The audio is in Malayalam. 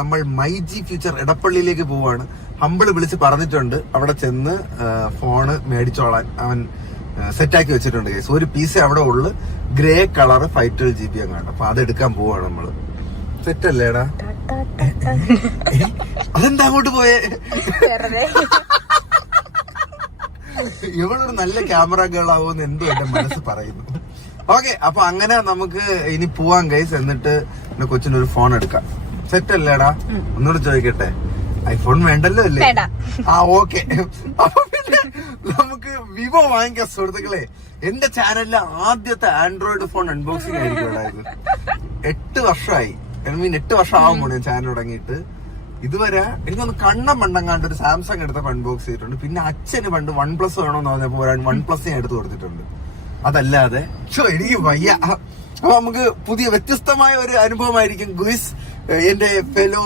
നമ്മൾ മൈ ജി ഫ്യൂച്ചർ എടപ്പള്ളിയിലേക്ക് പോവാണ്. ഹമ്പിള് വിളിച്ച് പറഞ്ഞിട്ടുണ്ട് അവിടെ ചെന്ന് ഫോണ് മേടിച്ചോളാൻ അവൻ സെറ്റാക്കി വെച്ചിട്ടുണ്ട്. കേസ് ഒരു പീസ് അവിടെ ഉള്ളു, ഗ്രേ കളർ 512 GB അങ്ങാണ്. അപ്പൊ അതെടുക്കാൻ പോവാണ് നമ്മള്. സെറ്റല്ലേടാ? അതെന്താ അങ്ങോട്ട് പോയേ? ഇവളൊരു നല്ല ക്യാമറ ഗേൾ ആവുമെന്ന് എന്തോ എന്റെ മനസ്സ് പറയുന്നു. ഓക്കെ, അപ്പൊ അങ്ങനെ നമുക്ക് ഇനി പോവാം ഗൈസ്. എന്നിട്ട് എന്റെ കൊച്ചിനൊരു ഫോൺ എടുക്കാം. സെറ്റ് അല്ലേടാ? ഒന്നുകൂടെ ചോദിക്കട്ടെ, ഐഫോൺ വേണ്ടല്ലോ അല്ലേ? ആ ഓക്കെ. അപ്പൊ പിന്നെ നമുക്ക് വിവോ വാങ്ങിക്കാം സുഹൃത്തുക്കളെ. എന്റെ ചാനലിലെ ആദ്യത്തെ ആൻഡ്രോയിഡ് ഫോൺ അൺബോക്സിംഗ് ആയിരിക്കും. 8 വർഷമായി, 8 വർഷം ആവുമ്പോ ഞാൻ ചാനൽ തുടങ്ങിയിട്ട്. ഇതുവരെ എനിക്കൊന്ന് കണ്ണം പണ്ടങ്ങാണ്ട് ഒരു സാംസങ് എടുത്തപ്പോ അൺബോക്സ് ചെയ്തിട്ടുണ്ട്. പിന്നെ അച്ഛന് പണ്ട് OnePlus വേണമെന്ന് പറഞ്ഞപ്പോ OnePlus ഞാൻ എടുത്ത് കൊടുത്തിട്ടുണ്ട്. അതല്ലാതെ എനിക്ക് വയ്യ. അപ്പൊ നമുക്ക് പുതിയ വ്യത്യസ്തമായ ഒരു അനുഭവമായിരിക്കും ഗുയിസ്, എന്റെ ഫെലോ